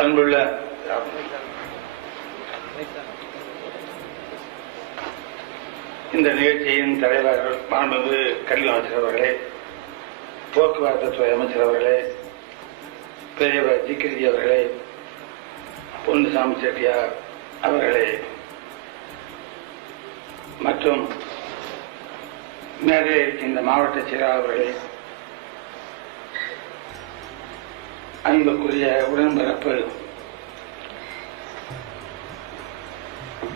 அன்புள்ள இந்த நிகழ்ச்சியின் தலைவர் மாண்புமிகு கல்வி அமைச்சர் அவர்களே, போக்குவரத்து துறை அமைச்சர் அவர்களே, பெரியவர் ஜிகிரி அவர்களே, பொன்னுசாமி செட்டியார் அவர்களே மற்றும் மேலே இருக்கின்ற மாவட்ட செயலாளர் அவர்களே, அன்புக்குரிய உடன்பிறப்பு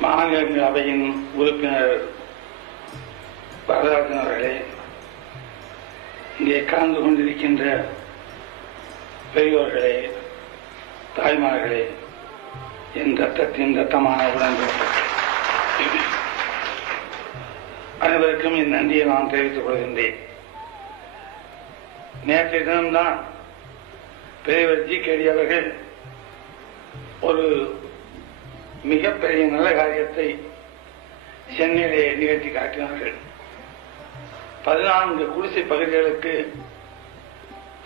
மாநிலங்களவையின் உறுப்பினர் வரதராஜன் அவர்களே, இங்கே கலந்து கொண்டிருக்கின்ற பெரியோர்களே, தாய்மார்களே, என் ரத்தத்தின் ரத்தமான உடன்பிறப்பு அனைவருக்கும் என் நன்றியை நான் தெரிவித்துக் கொள்கின்றேன். நேற்றைய தினம்தான் பெரியவர் ஜிகேடி அவர்கள் ஒரு மிகப்பெரிய நல்ல காரியத்தை சென்னையிலே நிகழ்த்தி காட்டினார்கள். 14 குடிசை பகுதிகளுக்கு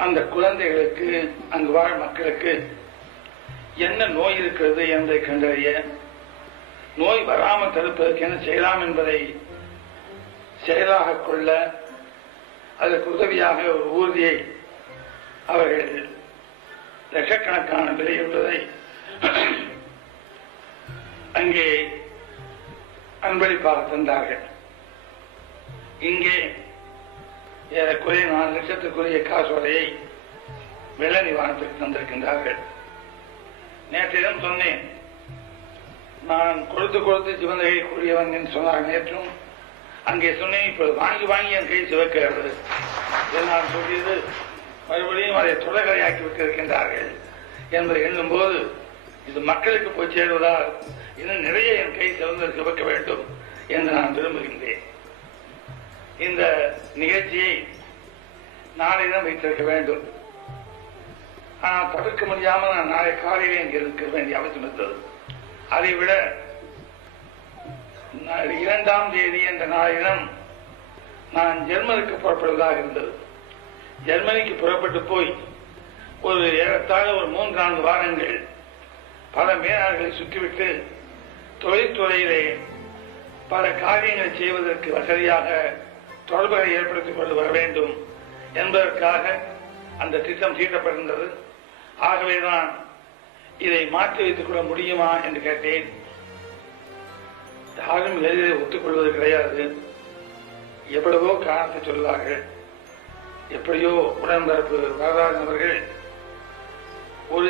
அந்த குழந்தைகளுக்கு அங்கு வாழ் மக்களுக்கு என்ன நோய் இருக்கிறது என்பதை கண்டறிய, நோய் வராமல் தடுப்பதற்கு என்ன செய்யலாம் என்பதை செயலாக கொள்ள அதற்கு உதவியாக ஒரு ஊர்தியை அவர்கள் லட்சக்கணக்கான விலையுள்ளதை அங்கே அன்பளிப்பாக தந்தார்கள். இங்கே ஏறக்குறைய 4 லட்சத்துக்குரிய காசோலையை வெள்ள நிவாரணத்திற்கு தந்திருக்கின்றார்கள். நேற்றிடம் சொன்னேன், நான் கொடுத்து சிவந்தகை கூறியவன் என்று சொன்னார். நேற்றும் அங்கே சொன்னேன், இப்போது வாங்கி என் கை சிவக்கிறது நான் சொல்லியது மறுபடியும் அதை தொடர்கரையாக்கி விட்டிருக்கின்றார்கள் என்பதை எண்ணும்போது இது மக்களுக்கு போய் சேருவதால் இன்னும் நிறைய என் கை சிவக்க வேண்டும் என்று நான் விரும்புகின்றேன். இந்த நிகழ்ச்சியை நாளையிடம் வைத்திருக்க வேண்டும். ஆனால் தவிர்க்க முடியாமல் நான் நாளை காலையிலே இங்கே இருக்க வேண்டிய அவசியம் இருந்தது. அதைவிட 2ஆம் தேதி என்ற நாளிடம் நான் ஜெர்மனிக்கு புறப்படுவதாக இருந்தது. ஜெர்மனிக்கு புறப்பட்டு போய் ஒரு ஏறத்தாழ ஒரு 3-4 வாரங்கள் பல மேலாளர்களை சுற்றிவிட்டு தொழில்துறையிலே பல காரியங்களை செய்வதற்கு வசதியாக தொடர்புகளை ஏற்படுத்திக் கொண்டு வர வேண்டும் என்பதற்காக அந்த திட்டம் தீட்டப்பட்டிருந்தது. ஆகவேதான் இதை மாற்றி வைத்துக் கொள்ள முடியுமா என்று கேட்டேன். யாரும் எளிதில் ஒத்துக்கொள்வது கிடையாது. எவ்வளவோ காரணத்தை சொல்வார்கள். எப்படியோ உடன்பிறப்பு வரதராஜன் அவர்கள் ஒரு